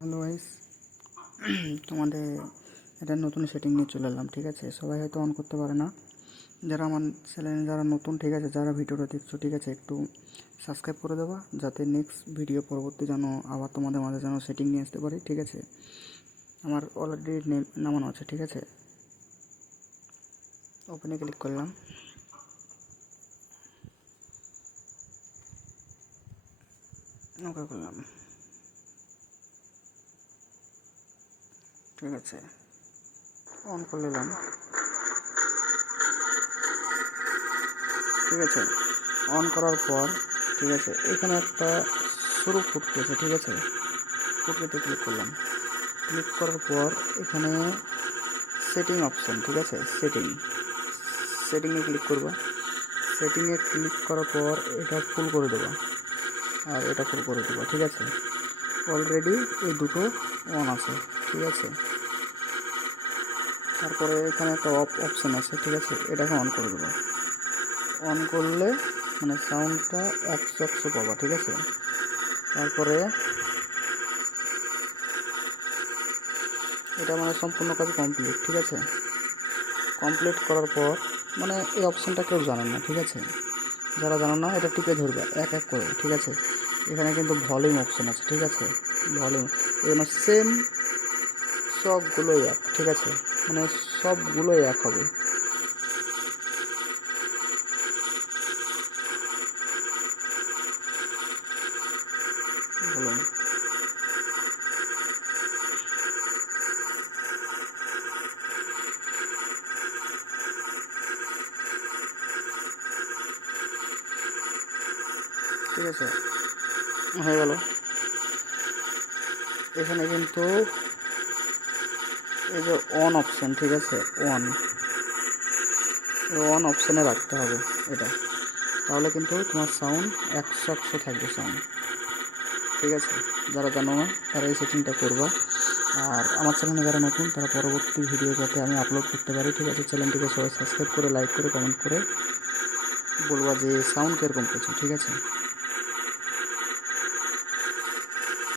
Hello guys, তোমাদের এটা নতুন সেটিং নিয়ে চলে এলাম। ঠিক আছে, সবাই হয়তো অন করতে পারে না। যারা আমার চ্যানেলে যারা নতুন, ঠিক আছে, যারা ভিডিওটা দেখছো, ঠিক আছে, একটু সাবস্ক্রাইব করে দেবা, যাতে নেক্সট ভিডিও পরবর্তী যেন আবার তোমাদের মাঝে যেন সেটিং নিয়ে আসতে পারি। ঠিক আছে, আমার অলরেডি নামানো আছে। ঠিক আছে, ওপেনে ক্লিক করলাম। ওকে করলাম। ঠিক আছে, অন করে নিলাম। ঠিক আছে, অন করার পর, ঠিক আছে, এখানে একটা শুরু ফুটতেছে। ঠিক আছে, ফুটতে ক্লিক করলাম। ক্লিক করার পর এখানে সেটিং অপশন, ঠিক আছে, সেটিংয়ে ক্লিক করবা। সেটিংয়ে ক্লিক করার পর এটা ফুল করে দেবা, আর এটা ফুল করে দেবা। ঠিক আছে, অলরেডি এই দুটো অন আছে। ঠিক আছে, তারপরে এখানে একটা অফ অপশান আছে। ঠিক আছে, এটাকে অন করে দেবো। অন করলে মানে সাউন্ডটা 100 পাবা। ঠিক আছে, তারপরে এটা মানে সম্পূর্ণ কাজ কমপ্লিট। ঠিক আছে, কমপ্লিট করার পর মানে এই অপশানটা কেউ জানে না। ঠিক আছে, যারা জানো না এটা টিপে ধরবে এক এক করে। ঠিক আছে, এখানে কিন্তু ভলিউম অপশান আছে। ঠিক আছে, ভলিউম এখানে সেম সবগুলোই এক। ঠিক আছে, মানে সবগুলোই এক হবে। ভলিউম ঠিক আছে, হয়ে গেল। এখানে কিন্তু এই যে অন অপশান, ঠিক আছে, অন অপশানে রাখতে হবে এটা, তাহলে কিন্তু তোমার সাউন্ড 100 থাকবে সাউন্ড। ঠিক আছে, যারা জানো না তারা এই সেটিংটা করবা। আর আমার চ্যানেলে যারা নতুন তারা পরবর্তী ভিডিও যাতে আমি আপলোড করতে পারি। ঠিক আছে, চ্যানেলটিকে সবাই সাবস্ক্রাইব করে, লাইক করে, কমেন্ট করে বলবা যে সাউন্ড কীরকম পেয়েছো। ঠিক আছে।